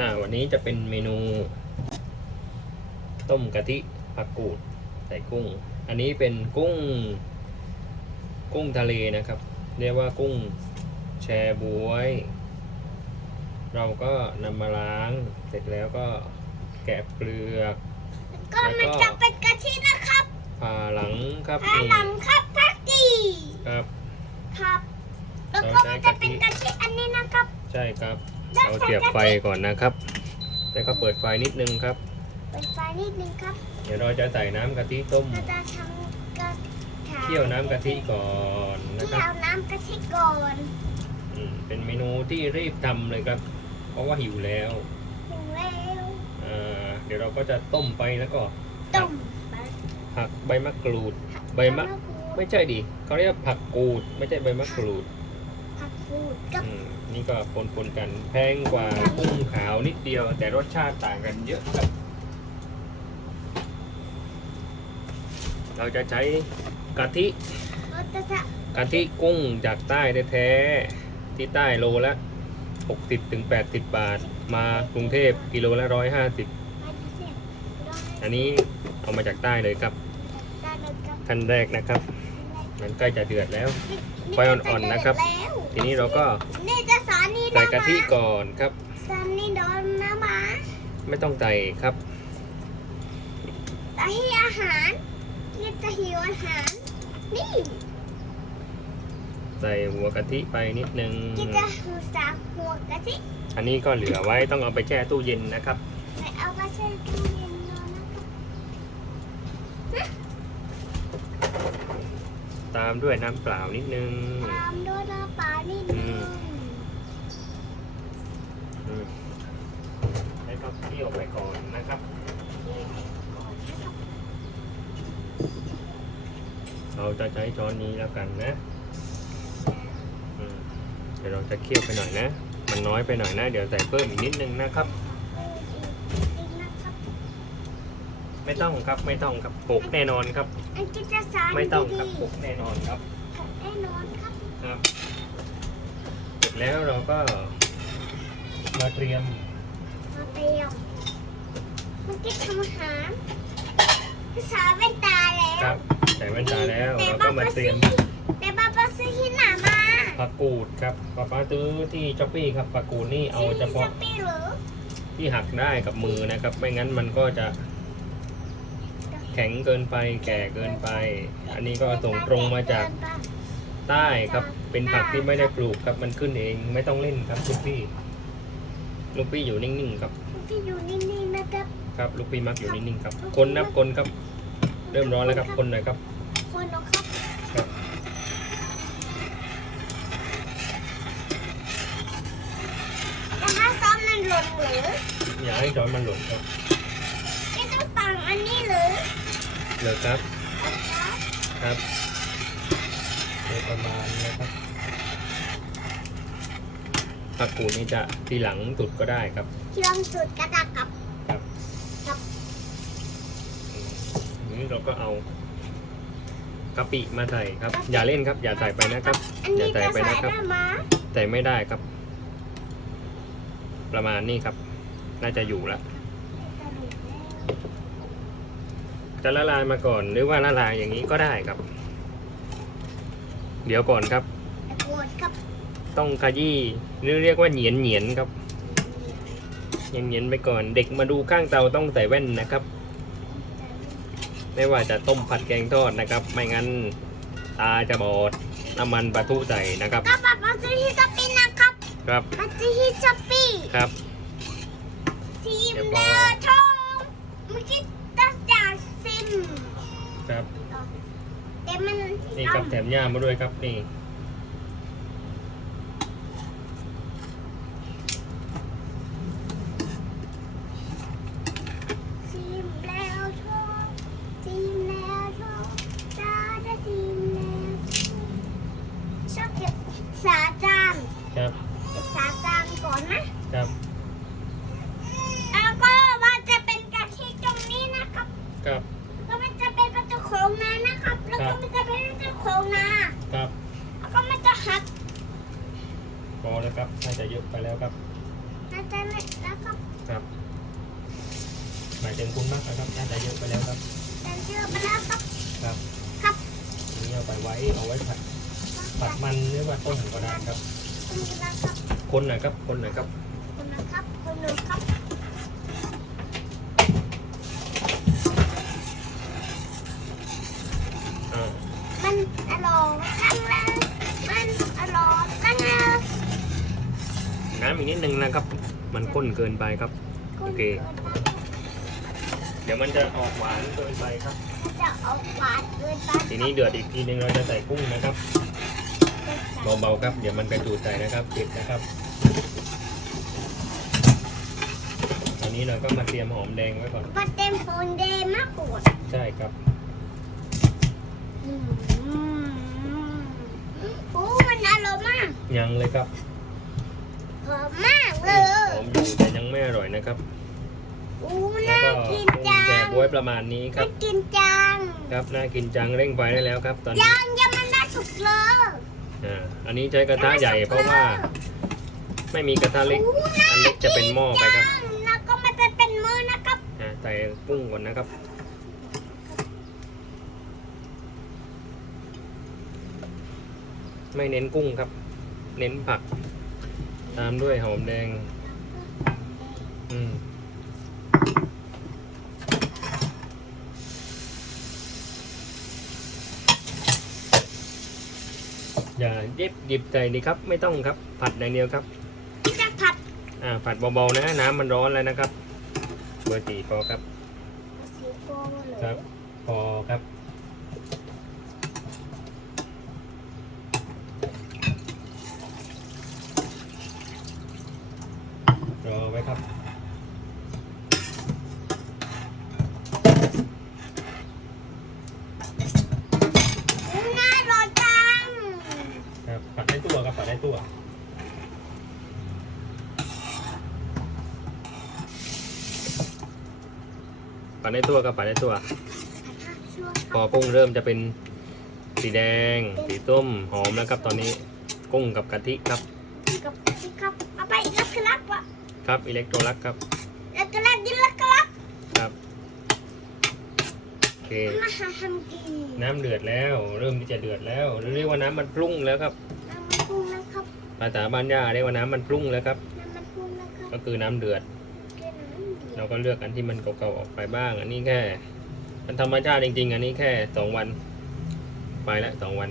อ่าวันนี้จะเป็นเมนู ต้มกะทิผักกูดใส่กุ้ง อันนี้เป็นกุ้ง กุ้งทะเลนะครับ เรียกว่ากุ้งแชบวย เราก็นำมาล้างเสร็จแล้วก็แกะเปลือกก็มันจะเป็นกะทินะครับผ่าหลังครับผ้านี่หลังครับพักดีครับ ครับ แล้วก็มันจะเป็นกะทิอันนี้นะครับ ใช่ครับ เราเสียบไฟก่อนนะครับ แล้วก็เปิดไฟนิดนึงครับ เปิดไฟนิดนึงครับ เดี๋ยวเราจะใส่น้ำกะทิต้ม เราจะทำกะทิเคี่ยวน้ำกะทิก่อนนะคเคี่รัยบวน้ำกะทิก่อนอืมเป็นเมนูที่รีบทำเลยครับ เพราะว่าหิวแล้วถึงแล้วอ่าเดี๋ยวเราก็จะต้มไปแล้วก็ต้มหักใบมะกรูด ใบมะไม่ใช่ดิเขาเรียกผักกูด ไม่ใช่ใบมะกรูด ผักกูดกับอืมนี่ก็ปนๆกันแพงกว่ากุ้งขาวนิดเดียว แต่รสชาติต่างกันเยอะครับ เราจะใช้กะทิเราจะจะกะทิกุ้งจากใต้แท้ๆที่ใต้โลละ 60ถึง80 บาท มากรุงเทพกิโลละ 150 มาดูสิอันนี้เอามาจากใต้เลยครับ ได้เลยครับขั้นแรกนะครับ มันใกล้จะเดือดแล้ว ไฟอ่อนๆนะครับแล้วทีนี้เราก็นี่จะสานีใส่กะทิก่อนครับสานีโดนน้ำหมาไม่ต้องใส่ครับจะให้อาหารนี่จะหิวอาหารนี่ ใส่หัวกะทิไปนิดนึงกินจะหูสาหัวกะทิอันนี้ก็เหลือไว้ต้องเอาไปแช่ตู้เย็นนะครับไปเอาไปใส่ตู้เย็นนอนนะครับ ตามด้วยน้ำเปล่านิดนึง ตามด้วยน้ำปลานิดนึงอืมให้เขาเคี่ยวไปก่อนนะครับก่อนนะครับ เราจะใช้ช้อนนี้แล้วกันนะอืมเดี๋ยวเราจะเคี่ยวไปหน่อยนะ มันน้อยไปหน่อยนะ เดี๋ยวใส่เพิ่มอีกนิดนึงนะครับ เอออีกนิดนะครับ ไม่ต้องครับไม่ต้องครับปลุกแน่นอนครับ อันกินจะสารไม่ต้องครับดีปลุกแน่นอนครับๆแน่นอนครับครับเสร็จแล้วเราก็มาเตรียมมาเตรียมมันกินทำอาหารภาษาเวนตาแล้วครับใส่แว่นตาแล้วเราก็มาเตรียมแต่ป้าป้าซื้อที่ไหนมาผักกูดครับป้าป้าซื้อที่ช้อปปี้ครับผักกูดนี่เอาเฉพาะซื้อที่ช้อปปี้หรือที่หักได้กับมือนะครับ ไม่งั้นมันก็จะ แข็งเกินไป แก่เกินไป อันนี้ก็ส่งตรงมาจากใต้ครับ เป็นผักที่ไม่ได้ปลูกครับ มันขึ้นเอง ไม่ต้องเล่นครับลูกพี่ ลูกพี่อยู่นิ่งๆครับที่อยู่นิ่งๆนะครับ ครับ ลูกพี่มักอยู่นิ่งๆครับ คนนับคนครับ เริ่มร้อนแล้วครับ คนหน่อยครับ คนนะครับครับแต่ถ้าซ้อมมันหล่นหรือ อย่าให้ช้อนมันหล่นครับ ไม่ต้องตังอันนี้หรือ เลยครับนะครับ ครับโดยประมาณนะครับผักกูดนี่จะทีหลังตุดก็ได้ครับ ที่ลองสุดกระดาษกับครับครับอืมนี้เราก็เอากะปิมาใส่ครับ อย่าเล่นครับ อย่าใส่ไปนะครับ อันอย่านี้ใส่จะไปใส่นะครับได้ไหมใส่ไม่ได้ครับ ประมาณนี้ครับ น่าจะอยู่แล้ว จะละลายมาก่อนหรือว่าละลายอย่างนี้ก็ได้ครับ เดี๋ยวก่อนครับแต่โกรธครับต้องขยี้หรือเรียกว่าเหนียนเหนียนๆครับเหนียนเหนียนๆไปก่อนเด็กมาดูข้างเตาต้องใส่แว่นนะครับ ไม่ว่าจะต้มผัดแกงทอดนะครับ ไม่งั้นตาจะบอดน้ำมันปะทุใส่นะครับก็แบบมาซื้อที่ช้อปปี้นะครับครับมาซื้อที่ช้อปปี้ครับซิมเดี๋ยวพอแล้วทองเมื่อกี้ตัดจากซิม ครับ แต่มันนี่ครับแถมย่ามาด้วยครับนี่ซิมแล้วทองซิมแล้วทองตาจะซิมแล้วทองชอบเก็บสาจานครับเก็บสาจานก่อนนะ ครับ แล้วก็มันจะเป็นกะทิตรงนี้นะครับ ครับ แล้วครับ น่าจะเยอะไปแล้วครับ น่าจะไม่แล้วก็ครับหมายถึงคุณมากนะครับ น่าจะเยอะไปแล้วครับ แต่เชื่อไปแล้วครับ ครับ ครับนี่เอาไปไว้เอาไว้ผัดผัดมันหรือว่าต้มก็ได้ครับ คุนครับคนหน่อยครับ คนหน่อยครับ คุณนะครับคนหนะครับมันอร่อยนะะ อีกนิดนึงนะครับ มันข้นเกินไปครับ โอเค เดี๋ยวมันจะออกหวานเกินไปครับมันจะออกหวานเกินไปทีนี้เดือดอีกทีนึงเราจะใส่กุ้งนะครับ เบาๆครับ เดี๋ยวมันกระจูดใส่นะครับปิดนะครับตอนนี้เราก็มาเตรียมหอมแดงไว้ก่อนมันเต็มโฟนเดย์มากกว่าใช่ครับอืมโอ้มันอร่อยมากยังเลยครับห อมมากเลยหอมอยู่แต่ยังไม่อร่อยนะครับโอ้แล้วน่าก็กินกุ้งจัแช่งบ๊วยประมาณนี้ครัน่าบ กินจังครับน่ากินจังเร่งไฟได้แล้วครับ ตอนนี้ยังยังมันได้สุกเลยอ่าอันนี้ใช้กระทะใหญ่เพราะว่าไม่มีกระทะเล็กโอ้น่าอันเล็กจะเป็นหม้อไปครับ จังแล้วก็มันจะเป็นมือนะครับอ่าใส่กุ้งก่อนนะครับ ไม่เน้นกุ้งครับ เน้นผัก ตามด้วยหอมแดง อืมอย่าเย็บหยิบใจดีครับ ไม่ต้องครับ ผัดอย่างเดียวครับที่จะผัด อ่า ผัดเบาๆนะ น้ำมันร้อนแล้วนะครับ เบอร์สี่พอครับสีโก้เลยครับ พอครับ รอไว้ครับ โอ้น่าอร่อยจัง ครับปัดได้ตัวครับปัดได้ตัว ปัดได้ตัวครับปัดได้ตัวช่วยพอกุ้งเริ่มจะเป็นสีแดง สีส้มหอมแล้วครับ ตอนนี้กุ้งกับกะทิครับ กับพี่ครับเอาไปอีกแล้วครับวะครับอิเล็กโทรลักครับแล้วก็แล้วกินแล้วครับครับโอเคมาหาทำกินน้ำเดือดแล้ว เริ่มที่จะเดือดแล้วหรือเรียกว่าน้ำมันปรุงแล้วครับน้ำมันปรุงนะครับภาษาบ้านย่าเรียกว่าน้ำมันปรุงแล้วครับ น้ำมันปรุงนะครับ ก็คือน้ำเดือดกินน้ำ เดือดเราก็เลือกอันที่มันเก่าๆออกไปบ้าง อันนี้แค่ มันธรรมชาติจริง ๆ อันนี้แค่สองวัน ไปแล้วสองวัน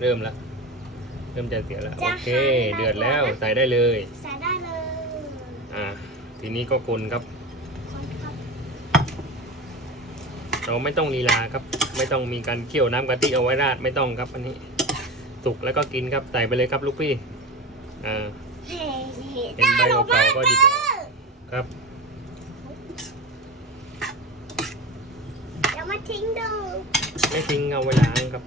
เริ่มแล้วเริ่มจะเสียแล้วโอเค เดือดแล้วใส่ได้เลยใส่ได้เลยอ่าทีนี้ก็คนครับคนครับ เราไม่ต้องลีลาครับ ไม่ต้องมีการเคี่ยวน้ำกะทิเอาไว้ราดไม่ต้องครับ อันนี้สุกแล้วก็กินครับใส่ไปเลยครับลูกพี่อ่าเฮ้เห็นใบเก่าๆก็หยิบออกครับ เดี๋ยวมา ทิ้งดูไม่ทิ้งเอาไว้ล้างครับ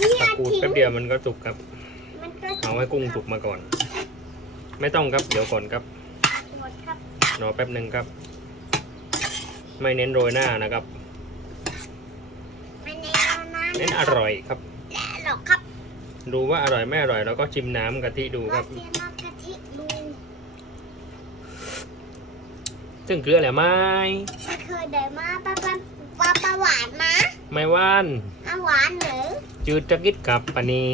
นี่ตะอากูดทิ้งแป๊บเดียวมันก็สุกครับ มันก็เอาให้กุ้งสุกมาก่อน ไม่ต้องครับเดี๋ยวก่อนครับหมดครับรอแป๊บหนึ่งครับ ไม่เน้นโรยหน้านะครับไม่แน่นะเน้นอร่อยครับ และหรอกครับดูว่าอร่อยไม่อร่อยเราก็ชิมน้ำกะทิดูคว่ารับเสียน้ำกะทิดู ซึ่งเกลือแหละไหม้ไม่เคยได้มาปลาปลาปลาปลาหวานมาไม่หว่านอาหวานหรือจืดจะกิดกับปานี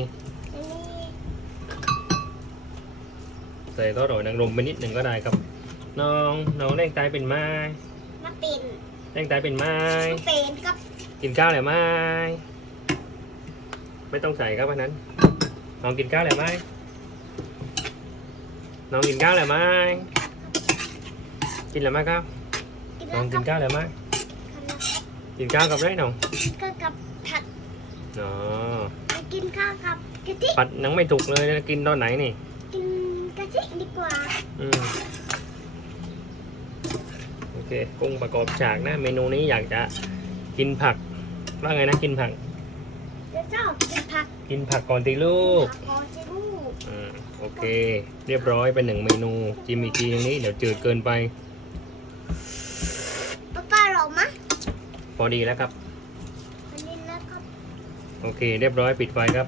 อันนี้ใส่ก็โรยนางรมไปนิดหนึ่งก็ได้ครับ น้องน้องแรงตายเป็นไม้มาเป็นแรงตายเป็นไม้มาเป็นครับกินข้าวแหละไหม้ไม่ต้องใส่ครับอันนั้น น้องกินข้าวแหละไหม้น้องกินข้าวแหละไหม้ กินแหละไหมครับกินน้แล้อวงคกิรับนข้าวแหละไหมกินข้าวกับไรน้องก็กับผักอ๋อไปกินข้าวกับกะทิปัดนังไม่ถูกเลยนะกินตอนไหนนี่ กินกะทิดีกว่า อืมโอเคกุ้งประกอบฉากนะ เมนูนี้อยากจะกินผัก ว่าไงนะกินผักเดี๋ยวชอบกินผัก กินผักก่อนตีลูกผักพอจะลูก อืมโอเค เรียบร้อยเป็นหนึ่งเมนูจิมอีกทีอย่างนี้เดี๋ยวจืดเกินไปป้าป้าหรอมะ พอดีแล้วครับอันนี้แล้วก็โอเค เรียบร้อยปิดไฟครับ